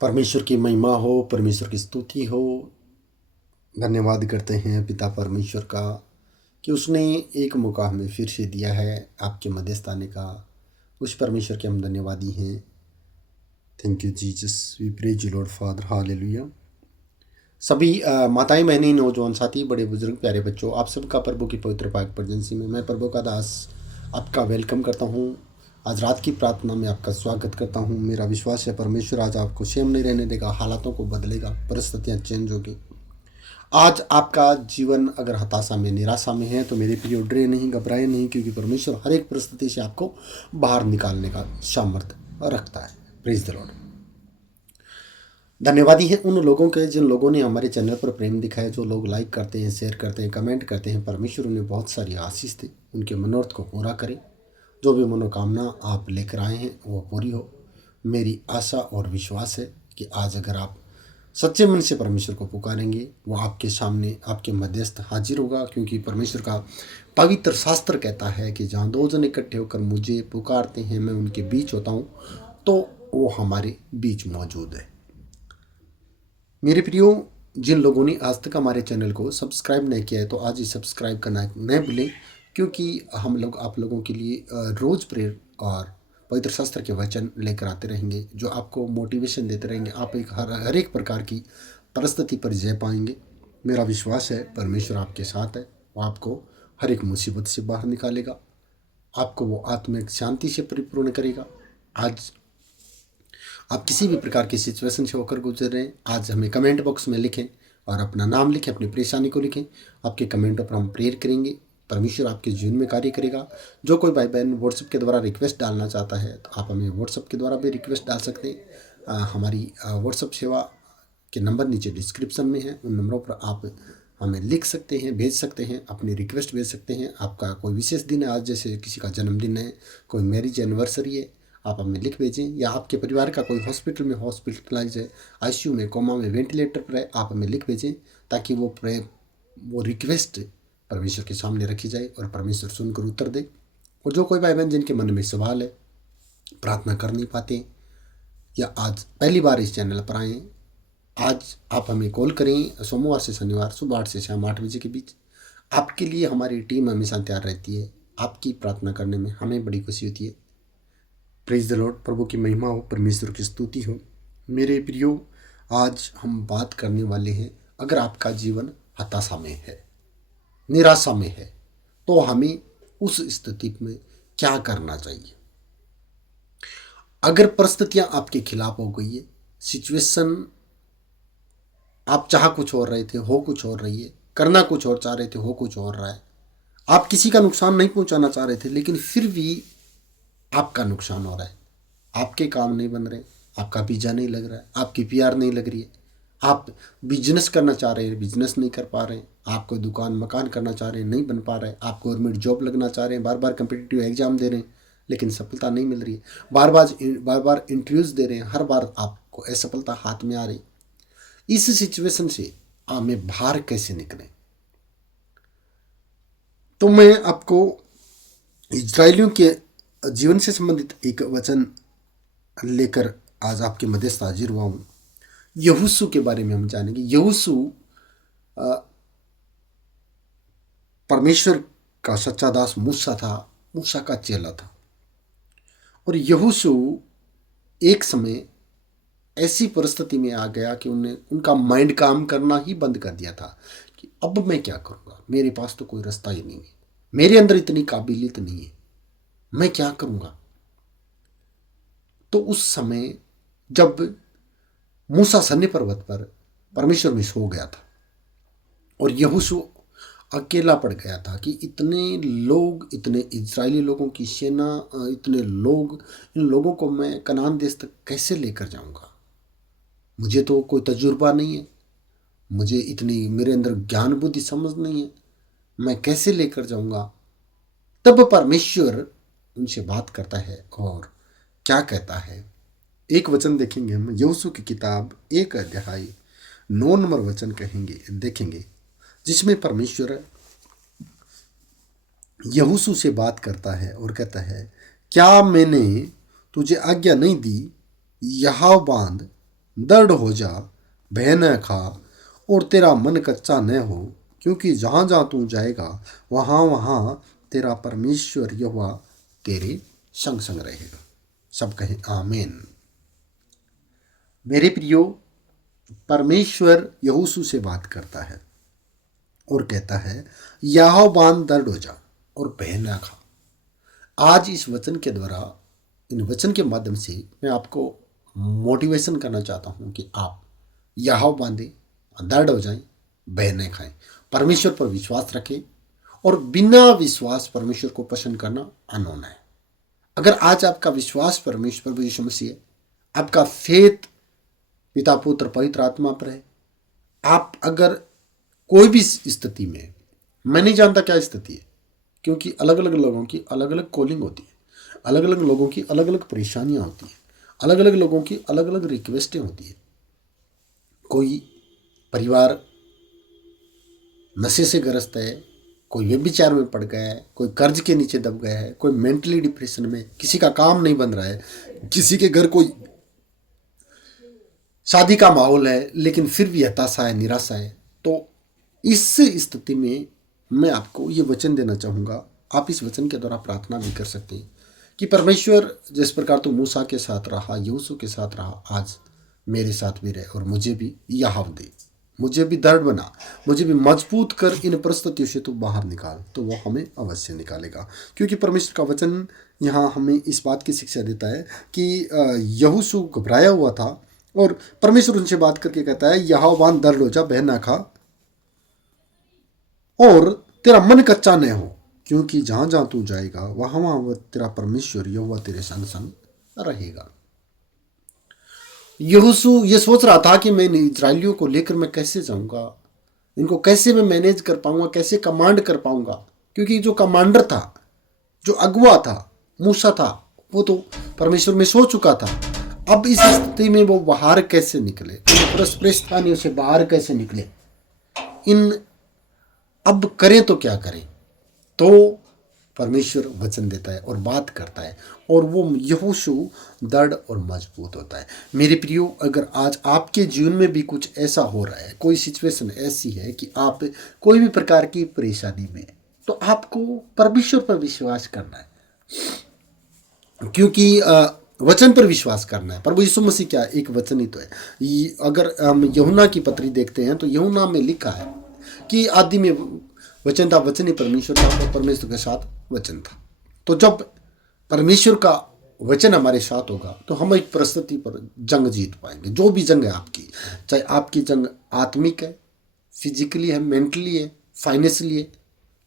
परमेश्वर की महिमा हो, परमेश्वर की स्तुति हो। धन्यवाद करते हैं पिता परमेश्वर का कि उसने एक मौका हमें फिर से दिया है आपके मध्यस्थ आने का। उस परमेश्वर के हम धन्यवादी हैं। Thank you Jesus, we praise you Lord Father, hallelujah. सभी माताएं, बहनें, नौजवान साथी, बड़े बुजुर्ग, प्यारे बच्चों, आप सबका प्रभु की पवित्र पाक प्रजेंसी में मैं प्रभु का दास आपका वेलकम करता हूँ। आज रात की प्रार्थना में आपका स्वागत करता हूँ। मेरा विश्वास है परमेश्वर आज आपको सेम नहीं रहने देगा, हालातों को बदलेगा, परिस्थितियाँ चेंज होगी। आज आपका जीवन अगर हताशा में, निराशा में है तो मेरे प्रिय डरे नहीं, घबराए नहीं, क्योंकि परमेश्वर हर एक परिस्थिति से आपको बाहर निकालने का सामर्थ्य रखता है। Praise the Lord. धन्यवादी हैं उन लोगों के जिन लोगों ने हमारे चैनल पर प्रेम दिखाया, जो लोग लाइक करते हैं, शेयर करते हैं, कमेंट करते हैं। परमेश्वर उन्हें बहुत सारी आशीष दे, उनके मनोरथ को पूरा करे। जो भी मनोकामना आप लेकर आए हैं वो पूरी हो। मेरी आशा और विश्वास है कि आज अगर आप सच्चे मन से परमेश्वर को पुकारेंगे, वो आपके सामने, आपके मध्यस्थ हाजिर होगा, क्योंकि परमेश्वर का पवित्र शास्त्र कहता है कि जहाँ दो जन इकट्ठे होकर मुझे पुकारते हैं, मैं उनके बीच होता हूँ, तो वो हमारे बीच मौजूद है। मेरे प्रियो, जिन लोगों ने आज तक हमारे चैनल को सब्सक्राइब नहीं किया है तो आज ही सब्सक्राइब करना न भूलें, क्योंकि हम लोग आप लोगों के लिए रोज़ प्रेयर और पवित्र शास्त्र के वचन लेकर आते रहेंगे, जो आपको मोटिवेशन देते रहेंगे। आप हर एक प्रकार की परिस्थिति पर जय पाएंगे। मेरा विश्वास है परमेश्वर आपके साथ है, वो आपको हर एक मुसीबत से बाहर निकालेगा, आपको वो आत्मिक शांति से परिपूर्ण करेगा। आज आप किसी भी प्रकार की सिचुएशन से होकर गुजर रहे हैं, आज हमें कमेंट बॉक्स में लिखें और अपना नाम लिखें, अपनी परेशानी को लिखें। आपके कमेंटों पर हम प्रेयर करेंगे, परमेश्वर आपके जीवन में कार्य करेगा। जो कोई भाई बहन व्हाट्सएप के द्वारा रिक्वेस्ट डालना चाहता है तो आप हमें व्हाट्सएप के द्वारा भी रिक्वेस्ट डाल सकते हैं। हमारी व्हाट्सएप सेवा के नंबर नीचे डिस्क्रिप्शन में है, उन नंबरों पर आप हमें लिख सकते हैं, भेज सकते हैं, अपनी रिक्वेस्ट भेज सकते हैं। आपका कोई विशेष दिन है, आज जैसे किसी का जन्मदिन है, कोई मैरिज एनिवर्सरी है, आप हमें लिख भेजें। या आपके परिवार का कोई हॉस्पिटल में हॉस्पिटलाइज है, आईसीयू में, कोमा में, वेंटिलेटर पर है, आप हमें लिख भेजें, ताकि वो रिक्वेस्ट परमेश्वर के सामने रखी जाए और परमेश्वर सुनकर उत्तर दे। और जो कोई भाई बहन जिनके मन में सवाल है, प्रार्थना कर नहीं पाते, या आज पहली बार इस चैनल पर आए, आज आप हमें कॉल करें। सोमवार से शनिवार सुबह 8 से शाम 8 बजे के बीच आपके लिए हमारी टीम हमेशा तैयार रहती है। आपकी प्रार्थना करने में हमें बड़ी खुशी होती है। Praise the Lord. प्रभु की महिमा हो, परमेश्वर की स्तुति हो। मेरे प्रियो, आज हम बात करने वाले हैं, अगर आपका जीवन हताशा में है, निराशा में है, तो हमें उस स्थिति में क्या करना चाहिए। अगर परिस्थितियां आपके खिलाफ हो गई है, सिचुएशन आप चाह कुछ और रहे थे, हो कुछ और रही है, करना कुछ और चाह रहे थे, हो कुछ और रहा है, आप किसी का नुकसान नहीं पहुंचाना चाह रहे थे, लेकिन फिर भी आपका नुकसान हो रहा है, आपके काम नहीं बन रहे, आपका वीज़ा नहीं लग रहा है, आपकी पीआर नहीं लग रही है, आप बिजनेस करना चाह रहे हैं, बिजनेस नहीं कर पा रहे हैं, आप कोई दुकान मकान करना चाह रहे हैं, नहीं बन पा रहा है, आप गवर्नमेंट जॉब लगना चाह रहे हैं, बार बार कम्पिटिटिव एग्जाम दे रहे हैं लेकिन सफलता नहीं मिल रही है, बार बार इंटरव्यूज़ दे रहे हैं, हर बार आपको असफलता हाथ में आ रही। इस सिचुएशन से हमें बाहर कैसे निकलें, तो मैं आपको इजरायलियों के जीवन से संबंधित एक वचन लेकर आज आपके मध्यस्थ हाजिर हुआ हूँ। यहोशू के बारे में हम जानेंगे। यहोशू परमेश्वर का सच्चा दास मूसा था, मूसा का चेला था। और यहोशू एक समय ऐसी परिस्थिति में आ गया कि उनका माइंड काम करना ही बंद कर दिया था कि अब मैं क्या करूँगा, मेरे पास तो कोई रास्ता ही नहीं है, मेरे अंदर इतनी काबिलियत नहीं है, मैं क्या करूँगा। तो उस समय जब मूसा सन्नी पर्वत पर परमेश्वर में सो गया था और यहोशू अकेला पड़ गया था कि इतने लोग, इतने इजरायली लोगों की सेना, इतने लोग, इन लोगों को मैं कनान देश तक कैसे लेकर जाऊंगा। मुझे तो कोई तजुर्बा नहीं है, मुझे इतनी, मेरे अंदर ज्ञान बुद्धि समझ नहीं है, मैं कैसे लेकर जाऊंगा। तब परमेश्वर उनसे बात करता है और क्या कहता है, एक वचन देखेंगे हम, यहोशू की किताब 1 अध्याय 9 नंबर वचन कहेंगे, देखेंगे, जिसमें परमेश्वर यहोशू से बात करता है और कहता है, क्या मैंने तुझे आज्ञा नहीं दी, यहोवा बांध, दृढ़ हो जा, भय न खा, और तेरा मन कच्चा न हो, क्योंकि जहाँ जहाँ तू जाएगा वहाँ वहाँ तेरा परमेश्वर यहोवा तेरे संग संग रहेगा। सब कहें आमीन। मेरे प्रियो, परमेश्वर यहोशू से बात करता है और कहता है यहोवान दृढ़ हो जा और भय न खा। आज इस वचन के द्वारा, इन वचन के माध्यम से मैं आपको मोटिवेशन करना चाहता हूँ कि आप यहोवा बांधे, दृढ़ हो जाएं, भय न खाएं, परमेश्वर पर विश्वास रखें। और बिना विश्वास परमेश्वर को पसंद करना अनहोना है। अगर आज आपका विश्वास परमेश्वर पर यीशु मसीह है, आपका फेथ पिता पुत्र पवित्र आत्मा पर है, आप अगर कोई भी स्थिति में, मैं नहीं जानता क्या स्थिति है, क्योंकि अलग अलग लोगों की अलग अलग कॉलिंग होती है, अलग अलग लोगों की अलग अलग परेशानियां होती हैं, अलग अलग लोगों की अलग अलग रिक्वेस्टें होती है। कोई परिवार नशे से ग्रस्त है, कोई व्यभिचार में पड़ गया है, कोई कर्ज के नीचे दब गया है, कोई मेंटली डिप्रेशन में, किसी का काम नहीं बन रहा है, किसी के घर कोई शादी का माहौल है लेकिन फिर भी हताशा है, निराशा है। तो इस स्थिति में मैं आपको ये वचन देना चाहूँगा। आप इस वचन के द्वारा प्रार्थना भी कर सकते हैं कि परमेश्वर जिस प्रकार तो मूसा के साथ रहा, यहोशू के साथ रहा, आज मेरे साथ भी रहे और मुझे भी यहोवा दे, मुझे भी दृढ़ बना, मुझे भी मजबूत कर इन परिस्थितियों से तो बाहर निकाल। तो वो हमें अवश्य निकालेगा, क्योंकि परमेश्वर का वचन यहाँ हमें इस बात की शिक्षा देता है कि यहोशू घबराया हुआ था और परमेश्वर उनसे बात करके कहता है यहोवा दृढ़ हो जा, भय ना खा, और तेरा मन कच्चा न हो, क्योंकि जहाँ जहाँ तू जाएगा वहाँ वहाँ तेरा परमेश्वर यहोवा तेरे संग संग रहेगा। यहोशू ये सोच रहा था कि मैं इजराइलियों को लेकर मैं कैसे जाऊंगा, इनको कैसे मैं मैनेज कर पाऊंगा, कैसे कमांड कर पाऊंगा, क्योंकि जो कमांडर था, जो अगुआ था, मूसा था, वो तो परमेश्वर में सो चुका था। अब इस स्थिति में वो बाहर कैसे निकले, परेशानियों से बाहर कैसे निकले, इन अब करें तो क्या करें। तो परमेश्वर वचन देता है और बात करता है और वो यहोशू दृढ़ और मजबूत होता है। मेरे प्रियो, अगर आज आपके जीवन में भी कुछ ऐसा हो रहा है, कोई सिचुएशन ऐसी है कि आप कोई भी प्रकार की परेशानी में, तो आपको परमेश्वर पर विश्वास करना है, क्योंकि वचन पर विश्वास करना है। प्रभु यीशु मसीह क्या एक वचन ही तो है। अगर हम यूहन्ना की पत्री देखते हैं तो यूहन्ना में लिखा है कि आदि में वचन था, वचन ही परमेश्वर था और परमेश्वर के साथ वचन था। तो जब परमेश्वर का वचन हमारे साथ होगा तो हम एक परिस्थिति पर जंग जीत पाएंगे। जो भी जंग है आपकी, चाहे आपकी जंग आत्मिक है, फिजिकली है, मेंटली है, फाइनेंशियली है,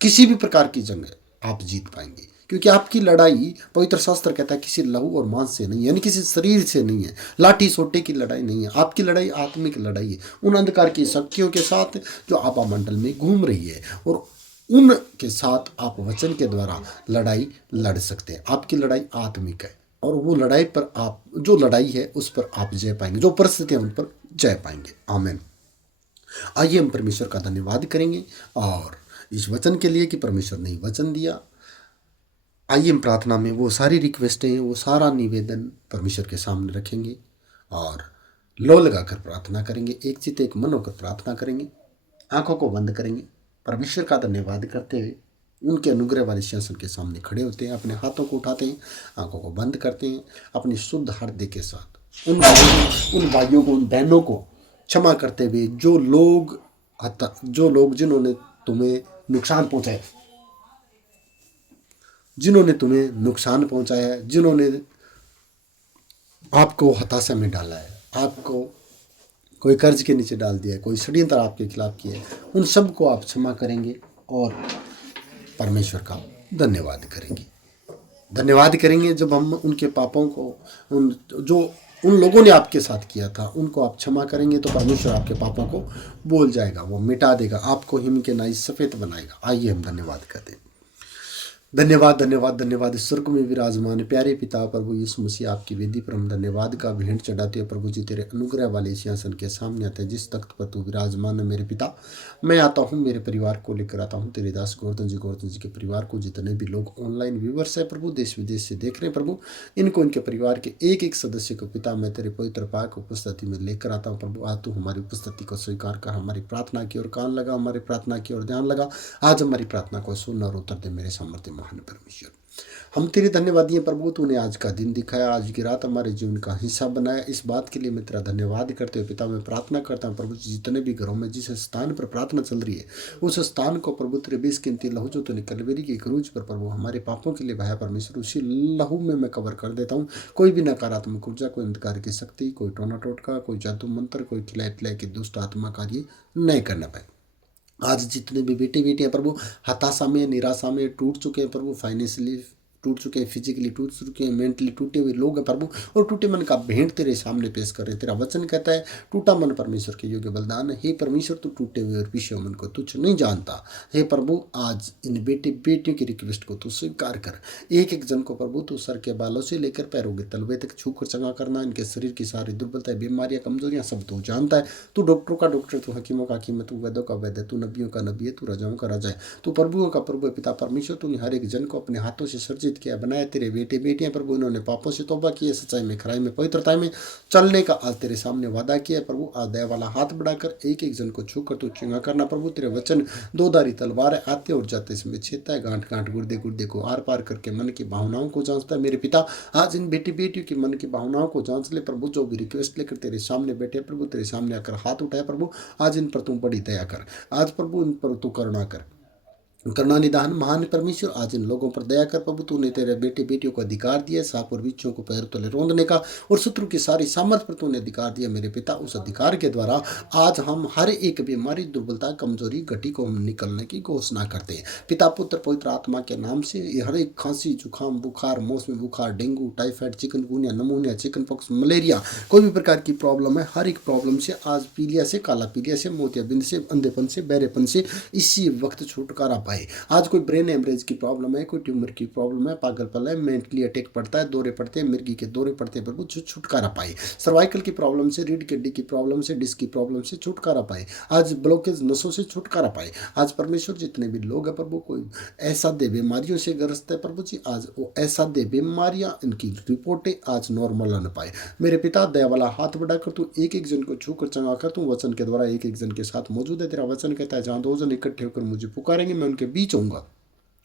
किसी भी प्रकार की जंग है, आप जीत पाएंगे, क्योंकि आपकी लड़ाई, पवित्र शास्त्र कहता है, किसी लहू और मांस से नहीं, यानी किसी शरीर से नहीं है, लाठी सोटे की लड़ाई नहीं है। आपकी लड़ाई आत्मिक लड़ाई है, उन अंधकार की शक्तियों के साथ जो आपामंडल में घूम रही है, और उनके साथ आप वचन के द्वारा लड़ाई लड़ सकते हैं। आपकी लड़ाई आत्मिक है और वो लड़ाई पर आप, जो लड़ाई है उस पर आप जय पाएंगे, जो परिस्थितियां उन पर जय पाएंगे। आमीन। आइए हम परमेश्वर का धन्यवाद करेंगे और इस वचन के लिए कि परमेश्वर ने वचन दिया। आइए हम प्रार्थना में वो सारी रिक्वेस्टें, वो सारा निवेदन परमेश्वर के सामने रखेंगे और लो लगाकर प्रार्थना करेंगे, एक चित्त एक मन होकर प्रार्थना करेंगे, आंखों को बंद करेंगे, परमेश्वर का धन्यवाद करते हुए उनके अनुग्रह वाले सिंहासन के सामने खड़े होते हैं, अपने हाथों को उठाते हैं, आंखों को बंद करते हैं, अपनी शुद्ध हृदय के साथ उन भाइयों को, उन बहनों को क्षमा करते हुए, जो लोग जिन्होंने तुम्हें नुकसान पहुंचाया, जिन्होंने आपको हताशा में डाला है, आपको कोई कर्ज के नीचे डाल दिया है, कोई षड्यंत्र आपके खिलाफ किया है, उन सब को आप क्षमा करेंगे और परमेश्वर का धन्यवाद करेंगे। जब हम उनके पापों को, उन लोगों ने आपके साथ किया था, उनको आप क्षमा करेंगे तो परमेश्वर आपके पापों को बोल जाएगा, वो मिटा देगा, आपको हिम के नाई सफ़ेद बनाएगा। आइए हम धन्यवाद करते हैं। धन्यवाद धन्यवाद धन्यवाद। इस स्वर्ग में विराजमान प्यारे पिता प्रभु यीशु मसीह, आपकी वेदी पर हम धन्यवाद का भेंट चढ़ाते हैं प्रभु जी। तेरे अनुग्रह वाले सिंहासन के सामने आते हैं, जिस तख्त पर तू विराजमान है मेरे पिता। मैं आता हूँ, मेरे परिवार को लेकर आता हूँ, तेरे दास गोवर्धन जी के परिवार को, जितने भी लोग ऑनलाइन व्यूवर्स है प्रभु, देश विदेश से देख रहे हैं प्रभु, इनको इनके परिवार के एक एक सदस्य को पिता मैं तेरे पवित्र पाक उपस्थिति में लेकर आता हूँ प्रभु। आज तू हमारी उपस्थिति को स्वीकार कर, हमारी प्रार्थना की ओर कान लगा, हमारी प्रार्थना की ओर ध्यान लगा। आज हमारी प्रार्थना को सुन और उत्तर दे मेरे सामर्थ्य महान परमेश्वर। हम तेरे धन्यवादी हैं प्रभु, तूने आज का दिन दिखाया, आज की रात हमारे जीवन का हिस्सा बनाया। इस बात के लिए मैं तेरा धन्यवाद करते हुए पिता मैं प्रार्थना करता हूँ प्रभु, जितने भी घरों में जिस स्थान पर प्रार्थना चल रही है, उस स्थान को प्रभु तेरे बेशकीमती लहू जो तूने कलवरी की क्रूज पर प्रभु हमारे पापों के लिए बहाया परमेश्वर, उसी लहू में मैं कवर कर देता हूँ। कोई भी नकारात्मक ऊर्जा, कोई अंधकार की शक्ति, कोई टोना टोटका, कोई जादू मंत्र, कोई खिलाए पिलाए की दुष्ट आत्मा कार्य नहीं करना पाए। आज जितने भी बेटे बेटियां प्रभु हताशा में, निराशा में टूट चुके हैं प्रभु, फाइनेंशियली टूट चुके हैं, फिजिकली टूट चुके हैं, मेंटली टूटे हुए लोग हैं प्रभु, और टूटे मन का भेंट तेरे सामने पेश कर रहे। तेरा वचन कहता है टूटा मन परमेश्वर के योग्य बलिदान है। हे परमेश्वर, तू टूटे हुए और पिछे मन को तुच्छ नहीं जानता। हे प्रभु, आज इन बेटे बेटियों की रिक्वेस्ट को तू स्वीकार कर। एक एक जन को प्रभु तू सर के बालों से लेकर पैरों के तलवे तक छू कर चंगा करना। इनके शरीर की सारी दुर्बलताएं, बीमारियां, कमजोरियां सब तू जानता है। तू डॉक्टरों का डॉक्टर, तू हकीमों का हकीम है, तू वैद्यों का वैद्य, तू नबियों का नबी है, तू राजाओं का राजा है, तू प्रभुओं का प्रभु है। पिता परमेश्वर, तूने हर एक जन को अपने हाथों से सर्जित किया, बनाया। तेरे बेटे बेटियां प्रभु, इन्होंने पापों से तौबा की है, सच्चाई में, खराई में, पवित्रता में चलने का आज तेरे सामने वादा किया है प्रभु। आज दया वाला हाथ बढ़ाकर एक एक जन को छूकर तू चंगा करना प्रभु। तेरे वचन दो धारी तलवार है, आते और जाते समय छेदता है, गांठ गांठ गुर्दे गुर्दे को आर पार करके मन की भावनाओं को जांचता है। मेरे पिता, आज इन बेटी बेटियों की मन की भावनाओं को जांच ले प्रभु। जो भी रिक्वेस्ट लेकर तेरे सामने बैठे प्रभु, तेरे सामने आकर हाथ उठाए प्रभु, आज इन पर तू बड़ी दया कर। आज प्रभु इन पर तू करुणा कर, करुणा निदान महान परमेश्वर, आज इन लोगों पर दया कर प्रभु। तूने तेरे बेटे बेटियों को अधिकार दिया सांप और बिच्छुओं को पैर तले रौंदने का, और शत्रु की सारी सामर्थ पर तूने अधिकार दिया मेरे पिता। उस अधिकार के द्वारा आज हम हर एक बीमारी, दुर्बलता, कमजोरी, घटी को हम निकलने की घोषणा करते हैं पिता, पुत्र, पवित्र आत्मा के नाम से। हर एक खांसी, जुकाम, बुखार, मौसमी बुखार, dengue, typhoid, chikungunya, नमूनिया, chicken pox, malaria, कोई भी प्रकार की प्रॉब्लम है, हर एक प्रॉब्लम से आज पीलिया से, काला पीलिया से, मोतियाबिंद से, अंधेपन से, बहरेपन से इसी वक्त छुटकारा पाए। आज कोई ब्रेन हेमरेज की प्रॉब्लम है, कोई ट्यूमर की प्रॉब्लम है, पागलपन है, मेंटली अटैक पड़ता है, दौरे पड़ते हैं, मिर्गी के दौरे पड़ते हैं प्रभु, छुटकारा पाए। सर्वाइकल की प्रॉब्लम से, रीढ़ की हड्डी की प्रॉब्लम से, डिस्क की प्रॉब्लम से छुटकारा पाए। आज ब्लॉकेज नसों से छुटकारा पाए। आज परमेश्वर, जितने भी लोग हैं प्रभु, कोई ऐसा दे बीमारियों से ग्रस्त है प्रभु जी, आज वो ऐसा दे बीमारियां, इनकी रिपोर्टें आज नॉर्मल आने पाए। मेरे पिता, दया वाला हाथ बढ़ाकर तू एक एक जन को छू कर चंगा कर। तू वचन के द्वारा एक एक जन के साथ मौजूद है। तेरा वचन कहता है जहां दो जन इकट्ठे होकर मुझे पुकारेंगे, मैं उनके बीच होऊंगा।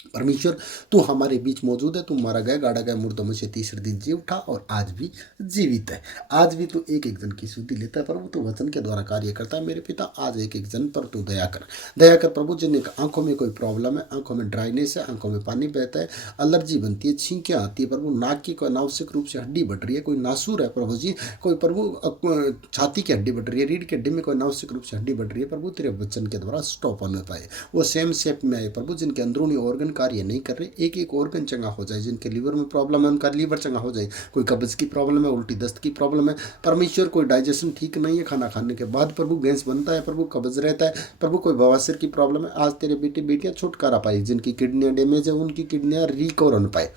परमेश्वर, तू हमारे बीच मौजूद है। तू मारा गया, गाड़ा गया, मुर्दों में से तीसरे दिन जी उठा और आज भी जीवित है। आज भी तू एक एक जन की सुधि लेता है प्रभु, तू वचन के द्वारा कार्य करता है मेरे पिता। आज एक एक जन पर तू दया कर, दया कर प्रभु। जिन आंखों में कोई प्रॉब्लम है, आंखों में ड्राइनेस है, आंखों में पानी बहता है, एलर्जी बनती है, छींकियाँ आती है प्रभु, नाक की कोई अनावश्यक रूप से हड्डी बढ़ रही है, कोई नासूर है प्रभु जी, कोई प्रभु छाती की हड्डी बढ़ रही है, रीढ़ की हड्डी में कोई अनावश्यक रूप से हड्डी बढ़ रही है प्रभु, तेरे वचन के द्वारा स्टॉप होने पाए, वो सेम शेप में आए प्रभु। जिनके अंदरूनी ऑर्गन कार्य नहीं कर रहे, एक एक ऑर्गन चंगा हो जाए। जिनके लीवर में प्रॉब्लम है, उनका लीवर चंगा हो जाए। कोई कब्ज की प्रॉब्लम है, उल्टी दस्त की प्रॉब्लम है परमेश्वर, कोई डाइजेशन ठीक नहीं है, खाना खाने के बाद प्रभु गैस बनता है प्रभु, कब्ज रहता है प्रभु, कोई बवासीर की प्रॉब्लम है, आज तेरे बेटे बेटियां छुटकारा पाई। जिनकी किडनियां डैमेज है, उनकी किडनियां रिकवर होने पाए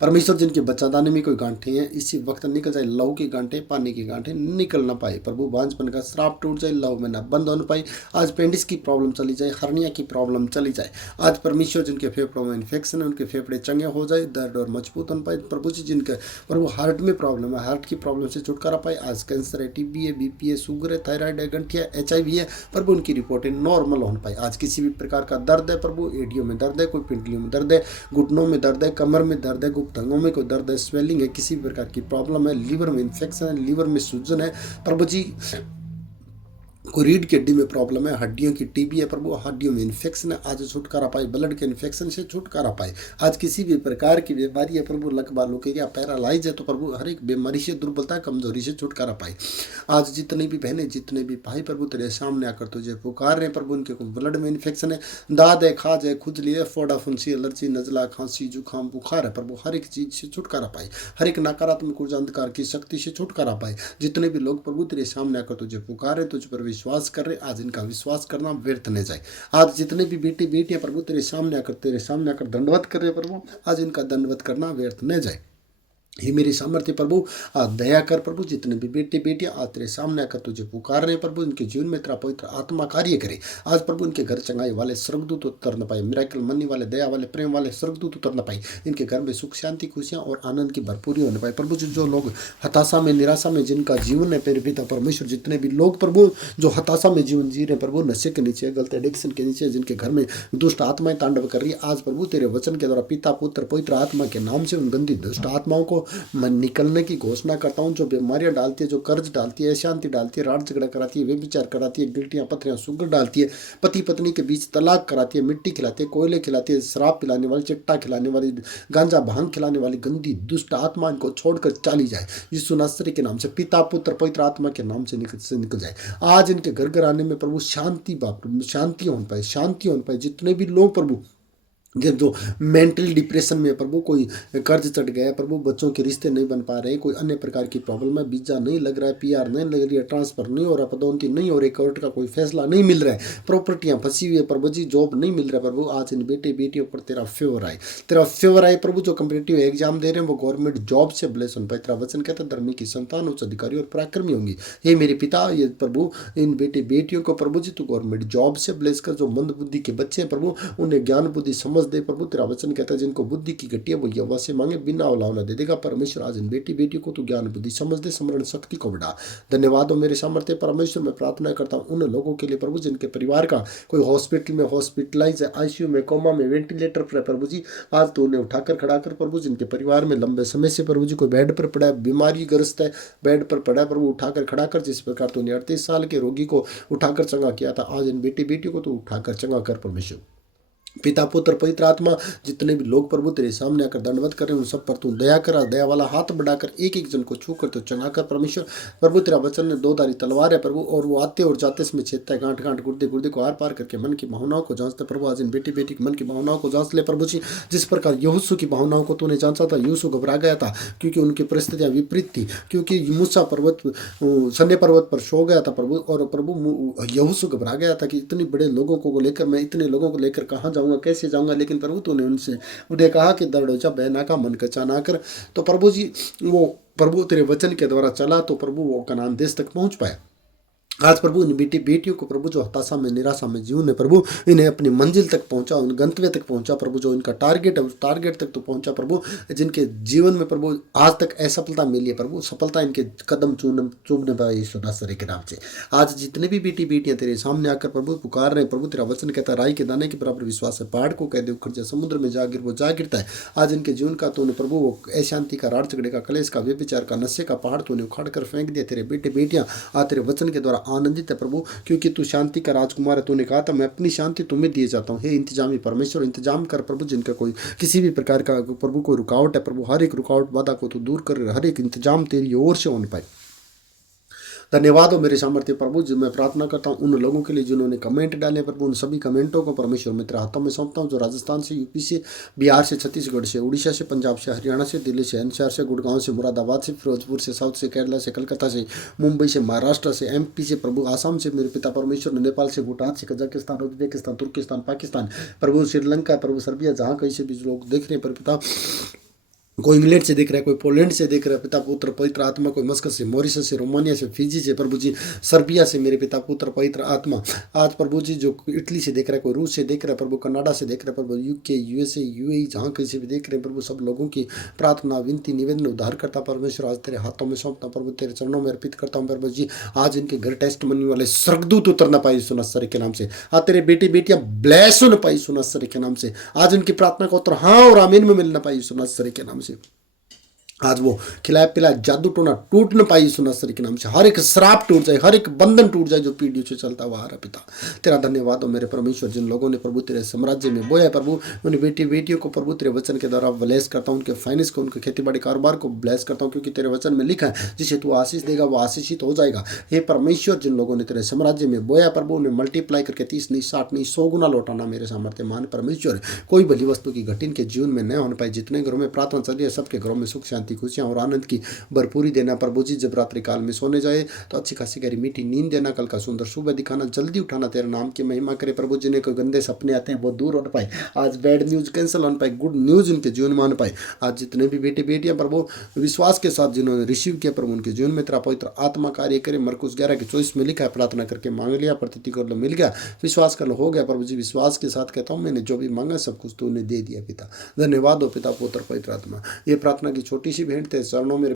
परमेश्वर। जिनके बच्चादानी में कोई गांठें हैं, इसी वक्त निकल जाए। लहू की गांठें, पानी की गांठें निकल ना पाए प्रभु। बांझपन का श्राप टूट जाए, लहू में ना बंद हो ना पाए। आज पेंडिस की प्रॉब्लम चली जाए, हर्निया की प्रॉब्लम चली जाए। आज परमेश्वर, जिनके फेफड़ों में इन्फेक्शन है, उनके फेफड़े चंगे हो जाए, दर्द और मजबूत हो पाए प्रभु जी। जिनके प्रभु हार्ट में प्रॉब्लम है, हार्ट की प्रॉब्लम से छुटकारा पाए। आज कैंसर है, टीबी है, बीपी है, शुगर है, थायराइड है, गंठिया, HIV है प्रभु, उनकी रिपोर्टें नॉर्मल हो पाए। आज किसी भी प्रकार का दर्द है प्रभु, एडियो में दर्द है, कोई पिंडलियों में दर्द है, घुटनों में दर्द है, कमर में दर्द है, गुप्त अंगों में दर्द है, स्वेलिंग है, किसी भी प्रकार की प्रॉब्लम है, लीवर में इन्फेक्शन है, लीवर में सूजन है प्रभु जी, कोई रीढ़ की हड्डी में प्रॉब्लम है, हड्डियों की टीबी है प्रभु, हड्डियों में इन्फेक्शन है, आज छुटकारा पाए। ब्लड के इन्फेक्शन से छुटकारा पाए। आज किसी भी प्रकार की बीमारी है प्रभु, लकवा, लुकेरिया, पैरालाइज है तो प्रभु हर एक बीमारी से, दुर्बलता, कमजोरी से छुटकारा पाए। आज जितने भी बहनें, जितने भी भाई प्रभु तेरे सामने आकर तुझे पुकार रहे प्रभु, उनके ब्लड में इन्फेक्शन है, दाद है, खाज है, खुजली है, फोड़ा, फुंसी, एलर्जी, नजला, खांसी, जुकाम, बुखार है प्रभु, हर एक चीज से छुटकारा पाए। हर एक नकारात्मक ऊर्जा, अंधकार की शक्ति से छुटकारा पाए। जितने भी लोग प्रभु तेरे सामने आकर तुझे पुकार रहे, तुझ पर विश्वास कर रहे, आज इनका विश्वास करना व्यर्थ न जाए। आज जितने भी बेटे बेटियां प्रभु तेरे सामने आकर दंडवत कर रहे प्रभु, आज इनका दंडवत करना व्यर्थ न जाए। हे मेरे सामर्थ्य प्रभु, आज दया कर प्रभु, जितने भी बेटे बेटियां आज तेरे सामने आकर तुझे पुकार रहे हैं प्रभु, इनके जीवन में तेरा पवित्र आत्मा कार्य करे। आज प्रभु इनके घर चंगाई वाले स्वर्गदूत उतर न पाए, मिराकल मनी वाले, दया वाले, प्रेम वाले स्वर्गदूत उतर न पाए। इनके घर में सुख शांति खुशियां और आनंद की भरपूरी होने पाए प्रभु। जो लोग हताशा में निराशा में जिनका जीवन है मेरे पिता परमेश्वर, जितने भी लोग प्रभु जो हताशा में जीवन जी रहे प्रभु, नशे के नीचे, गलत एडिक्शन के नीचे, जिनके घर में दुष्ट आत्माएं तांडव कर रही है, आज प्रभु तेरे वचन के द्वारा पिता पुत्र पवित्र आत्मा के नाम से उन गंदी दुष्ट आत्माओं को मैं निकलने की घोषणा करता हूं। जो बीमारियां डालती है, जो कर्ज डालती है, शांति डालती है, रात झगड़ा कराती है, व्यभिचार कराती है, गिल्टियां पत्थरियां सुगर डालती है, पति पत्नी के बीच तलाक कराती है, मिट्टी खिलाती है, कोयले खिलाती है, शराब पिलाने वाली, चिट्टा खिलाने वाली, गांजा भांग खिलाने वाली गंदी दुष्ट आत्मा इनको छोड़कर चली जाए यीशु नासरी के नाम से, पिता पुत्र पवित्र आत्मा के नाम से निकल जाए। आज इनके घर घर आने में प्रभु शांति शांति हो पाए, शांति हो पाए। जितने भी लोग प्रभु जो मेंटल डिप्रेशन में प्रभु, कोई कर्ज चढ़ गया प्रभु, बच्चों के रिश्ते नहीं बन पा रहे, कोई अन्य प्रकार की प्रॉब्लम है, वीजा नहीं लग रहा है, पीआर नहीं लग रही है, ट्रांसफर नहीं हो रहा, पदोन्नति नहीं हो रही, कोर्ट का कोई फैसला नहीं मिल रहा है, प्रॉपर्टियां फंसी हुई है प्रभु जी, जॉब नहीं मिल रहा है प्रभु, आज इन बेटे बेटियों पर तेरा फेवर आए, तेरा फेवर आए प्रभु। जो कम्पिटेटिव एग्जाम दे रहे हैं वो गवर्नमेंट जॉब से ब्लेस होने पाए। तेरा वचन कहता है धर्मी की संतान उच्च अधिकारी और पराक्रमी होंगी। हे मेरे पिता, ये प्रभु इन बेटे बेटियों को प्रभु जी तू गवर्नमेंट जॉब से ब्लेस कर। जो मंद बुद्धि के बच्चे हैं प्रभु, उन्हें ज्ञान बुद्धि समझ दे प्रभु। तेरा वचन कहता है जिनको बुद्धि की घटी है वो यहोवा से मांगे, बिना औलाद दे देगा। परमेश्वर आज इन बेटी बेटियों को तू ज्ञान बुद्धि समझ दे, स्मरण शक्ति को बढ़ा। धन्यवाद हो मेरे सामर्थ्य परमेश्वर। मैं प्रार्थना करता हूँ उन लोगों के लिए प्रभु जिनके परिवार का कोई हॉस्पिटल में हॉस्पिटलाइज है, आईसीयू में, कोमा में, वेंटिलेटर पर है प्रभु जी, आज तो उन्हें उठाकर खड़ा कर प्रभु। जिनके परिवार में लंबे समय से प्रभु जी कोई बेड पर पड़ा है, बीमारी ग्रस्त है, बेड पर पड़ा है प्रभु, उठाकर खड़ा कर। जिस प्रकार तूने 38 साल के रोगी को उठाकर चंगा किया था, आज इन बेटी बेटियों को तू उठाकर चंगा कर परमेश्वर। पिता पुत्र पवित्र आत्मा, जितने भी लोग प्रभु तेरे सामने आकर दंडवत करें उन सब पर तू दया कर, दया वाला हाथ बढ़ाकर एक एक जन को छू कर तो चंगा कर परमेश्वर। प्रभु तेरा वचन में दो धारी तलवार है प्रभु, और वो आते और जाते इसमें छेदता है, गांठ गांठ गुर्दे गुर्दे को आर पार करके मन की भावनाओं को जांचता प्रभु। आज इन बेटी बेटी की मन की भावनाओं को जांच ले प्रभु जी। जिस प्रकार यहोशू की भावनाओं को तूने जांचा था, यहोशू घबरा गया था क्योंकि उनकी परिस्थितियां विपरीत थी, क्योंकि मूसा पर्वत सन्य पर्वत पर सो गया था प्रभु, और प्रभु यहोशू घबरा गया था कि इतने बड़े लोगों को लेकर मैं इतने लोगों को लेकर कहाँ जाऊँगा, कैसे जाऊँगा। लेकिन प्रभु तूने उन्हें कहा कि दरडोजा बहना का मन कचा ना कर। तो प्रभु जी वो प्रभु तेरे वचन के द्वारा चला तो प्रभु वो कनान देश तक पहुंच पाया। आज प्रभु इन बेटी बेटियों को प्रभु जो हताशा में निराशा में जीवन है प्रभु, इन्हें अपनी मंजिल तक पहुंचा, उन गंतव्य तक पहुंचा प्रभु। जो इनका टारगेट है उस टारगेट तक तो पहुंचा प्रभु। जिनके जीवन में प्रभु आज तक असफलता मिली है प्रभु, सफलता इनके कदम चूमने पाए यीशु नासरी के नाम से। आज जितने भी बेटी बेटियां तेरे सामने आकर प्रभु पुकार रहे हैं प्रभु, तेरा वचन कहता है राई के दाने के बराबर विश्वास है, पहाड़ को कह दे उखड़ जा, समुद्र में जा गिर वो जा गिरता है। आज इनके जीवन का तूने प्रभु वो अशांति का, राड़ झगड़े का, कलेश का, व्यभिचार का, नशे का पहाड़ तूने उखाड़ कर फेंक दिया। तेरे बेटे बेटियां आज तेरे वचन के द्वारा आनंदित है प्रभु, क्योंकि तू शांति का राजकुमार है। तूने कहा था मैं अपनी शांति तुम्हें दिए जाता हूँ। हे इंतजामी परमेश्वर, इंतजाम कर प्रभु। जिनका कोई किसी भी प्रकार का प्रभु कोई रुकावट है प्रभु, हर एक रुकावट बाधा को तू दूर कर, हर एक इंतजाम तेरी ओर से होने पाए। धन्यवाद हो मेरे सामर्थ्य प्रभु। जो मैं प्रार्थना करता हूँ उन लोगों के लिए जिन्होंने कमेंट डाले प्रभु, उन सभी कमेंटों को परमेश्वर मैं तेरे हाथों में सौंपता हूँ। जो राजस्थान से, यूपी से, बिहार से, छत्तीसगढ़ से, उड़ीसा से, पंजाब से, हरियाणा से, दिल्ली से, एनसीआर से, गुड़गांव से, मुरादाबाद से, फिरोजपुर से, साउथ से, केरला से, कलकत्ता से, मुंबई से, महाराष्ट्र से, एमपी से प्रभु, आसाम से मेरे पिता परमेश्वर, नेपाल से, भूटान से, कजाकिस्तान, उज्बेकिस्तान, तुर्किस्तान, पाकिस्तान प्रभु, श्रीलंका प्रभु, सर्बिया, जहाँ कहीं से भी लोग देख रहे हैं पर पिता, कोई इंग्लैंड से देख रहा है, कोई पोलैंड से देख रहा है पिता पुत्र पवित्र आत्मा, कोई मस्कत से, मॉरिशस से, रोमानिया से, फिजी से प्रभु जी, सर्बिया से मेरे पिता पुत्र पवित्र आत्मा। आज प्रभु जी जो इटली से देख रहा है, कोई रूस से देख रहा है प्रभु, कनाडा से देख रहा है प्रभु, यूके, यूएसए, यूएई, जहाँ कहीं से भी देख रहे हैं प्रभु, सब लोगों की प्रार्थना विनती निवेदन उद्धार करता परमेश्वर आज तेरे हाथों में सौंपता प्रभु, तेरे चरणों में अर्पित करता हूँ प्रभु जी। आज इनके घर टेस्ट बनने वाले स्वर्गदूत उतर न पाई सुनसर के नाम से। आज तेरे बेटी बेटियां ब्लेस हो न पाई सुनसर के नाम से। आज उनकी प्रार्थना का उत्तर हाँ और आमीन में मिल न पाई सुनसर के नाम से। आज वो खिलाया पिलाया जादू टोना टूट न पाई यीशु नासरी के नाम से। हर एक श्राप टूट जाए, हर एक बंधन टूट जाए जो पीढ़ियों से चलता हुआ आ रहा पिता। तेरा धन्यवाद हो मेरे परमेश्वर। जिन लोगों ने प्रभु तेरे साम्राज्य में बोया प्रभु, उन बेटी बेटियों को प्रभु तेरे वचन के द्वारा ब्लेस करता हूँ, उनके फाइनेंस को, उनके खेती बाड़ी कारोबार को ब्लेस करता हूँ, क्योंकि तेरे वचन में लिखा है जिसे तू आशीष देगा वो आशीषित हो जाएगा। हे परमेश्वर, जिन लोगों ने तेरे साम्राज्य में बोया प्रभु, उन्हें मल्टीप्लाई करके 30 नहीं 60 नहीं 100 गुना लौटाना मेरे सामर्थ्य मान परमेश्वर। कोई भली वस्तु की घटी इनके जीवन में न होने पाए। जितने घरों में प्रार्थना चली है सबके घरों में सुख शांति शांति, खुशियाँ और आनंद की भरपूरी देना प्रभु जी। जब रात्रि काल में सोने जाए तो अच्छी खासी गहरी मीठी नींद देना, कल का सुंदर सुबह दिखाना, जल्दी उठाना, तेरे नाम की महिमा करे प्रभु। जिन्हें कोई गंदे सपने आते हैं वो दूर हो पाए, आज बैड न्यूज कैंसिल हो पाए, गुड न्यूज उनके जीवन में आने पाए। आज जितने भी बेटे बेटियां प्रभु विश्वास के साथ जिन्होंने रिसीव किया प्रभु, उनके जीवन में तेरा पवित्र आत्मा कार्य करे। मरकुस 11:24 में लिखा है, प्रार्थना करके मांग लिया, प्रतीति कर लो मिल गया, विश्वास कर लो हो गया। प्रभु जी विश्वास के साथ कहता हूँ, मैंने जो भी मांगा सब कुछ तूने दे दिया पिता। धन्यवाद हो पिता, पुत्र, पवित्र आत्मा। ये प्रार्थना की छोटी सी भेंट तेरे चरणों में